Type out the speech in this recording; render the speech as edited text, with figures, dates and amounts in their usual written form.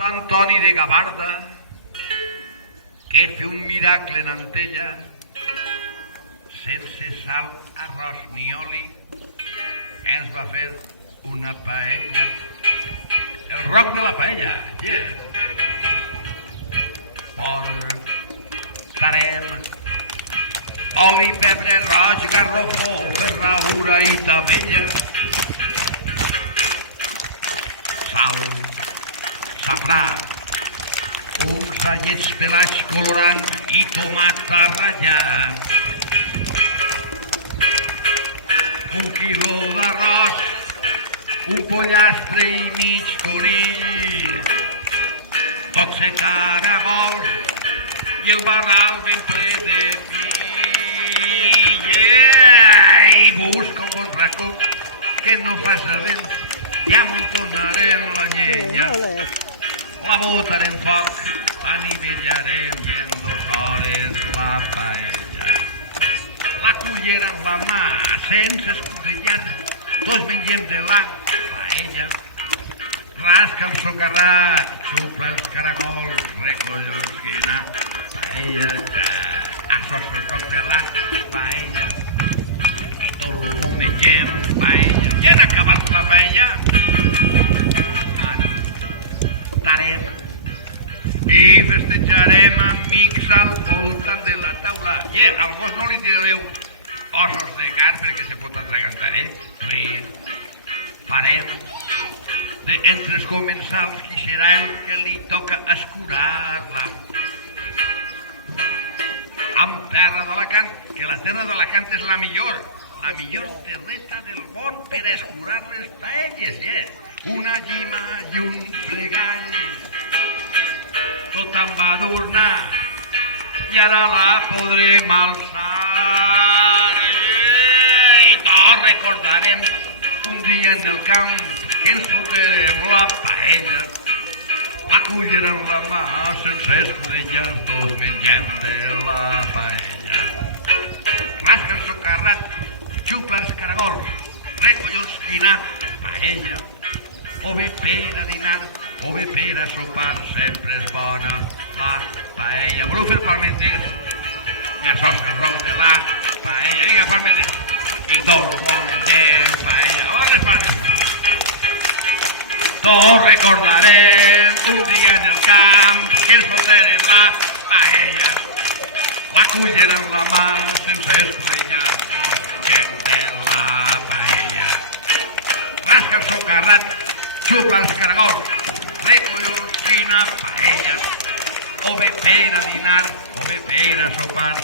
Antoni de Gavarda, que té un miracle en Antella, sense sal, arròs ni oli, ens va fer una paella. El roc de la paella, porc, claret, oli, pebre roig, garrofó, ferradura i tabella, sal, sabrà, uns rallets pelats colorant i tomata ratllat. Un quilo d'arròs, un pollastre i mig conill, 12 caragols i el barral ben ple de fill. I gust com un racó que no fa saber, ja muntonarem la llenya, la botarem foc, l'anivellarem i en 2 hores la paella. La cullera en la mà, sense escudrinyar, tots mengem de la paella. Rasca el socarrat, xupa els caragols, recolla l'esquina, paella. Això és el cop de la paella. I tot mengem paella. I en acabat la paella, cantarem i festejarem amics al voltant de la taula. I al gos no li direu ossos de gat perquè se pot atragantar, Sí. Farem entre els comensals qui serà el que li toca escurar-la. Amb terra d'Alacant, que la terra d'Alacant és la millor terreta del món per escurar les paelles, Una llima i un pregall, tot em va adornar i ara la podrem alçar. I tots recordarem un dia en el camp que ens fotrem la paella, la cullera en la mà sense escudella, tots mengem de la paella. Rasca el socarrat, xucla els caragols, recollons quina paella. O bé per a dinar, o bé per a sopar, sempre és bona la paella. Voleu fer palmetes? Ja sols el roc de la paella. Vinga, palmetes. I tot de paella. Hola, palmetes. Tots recordarem un dia en el camp que ens fotrem la paella. La cullera en la mà, sense escudella, mengem de la paella. Rasca el socarrat, xupa els caragols, recollons quina paella. O bé per a dinar, o bé per a sopar,